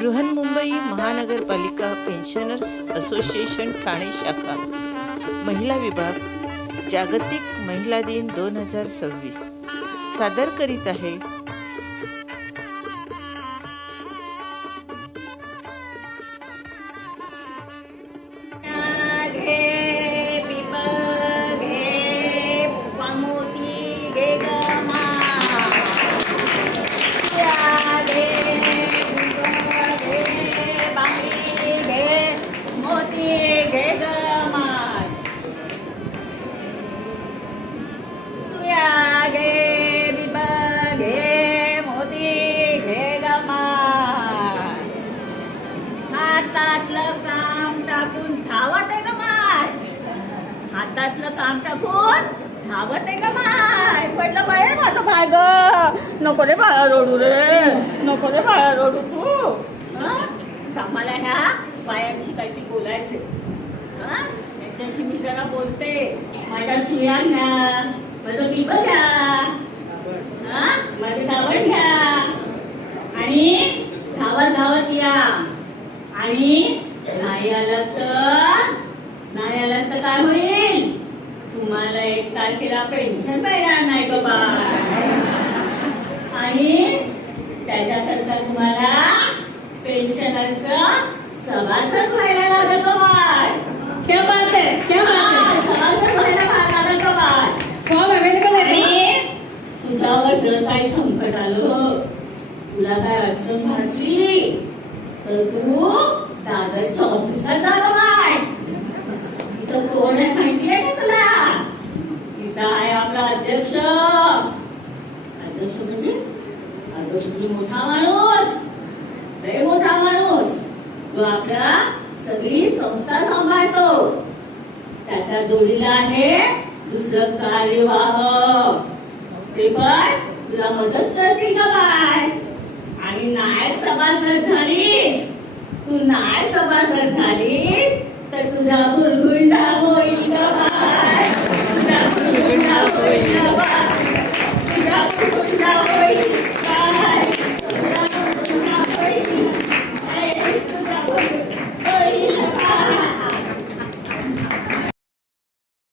बृहन्मुंबई महानगरपालिका pensioners association Thane शाखा महिला विभाग जागतिक महिला दिन 2026 सादर करीत आहे हातातलं काम टाकून धावत आहे का माय? हातातलं काम टाकून धावत आहे का माय? पडलं बाय माझं पाय ग. नको रे बाळा रोडू रे, नको रे बाळा रोडू तू. कामाला ह्या बायांशी काहीतरी बोलायचे. त्यांच्याशी मी जरा बोलते. माझ्या शिया घ्या, माझं बिबं घ्या, माझे धावण घ्या आणि धावत धावत या. आणि नाही आलं तर काय होईल? तुम्हाला 1 तारखेला पेन्शन मिळणार नाही बाबा. आणि त्याच्याकरता तुम्हाला पेन्शनरचं सभासद व्हायला लागेल बाबा. क्या बात है, क्या बात है. सभासद व्हायला लागेल बाबा. फॉर्म अवेलेबल आहे. आणि तुझ्यावर जर काही संकट आलं, तुला काय अडचण भासली तर तू दादरच्या ऑफिसात जा बाय. तिथं कोण आहे माहिती आहे का तुला? तिथं आहे आपला अध्यक्ष. अध्यक्ष म्हणजे मोठा माणूस, लय मोठा माणूस, जो आपल्या सगळी संस्था सांभाळतो. त्याच्या जोडीला आहे दुसरं कार्यवाह. ते पण तुला मदत करतील का बाय? आणि नाही सभासद झालीस, तू नाही सभासद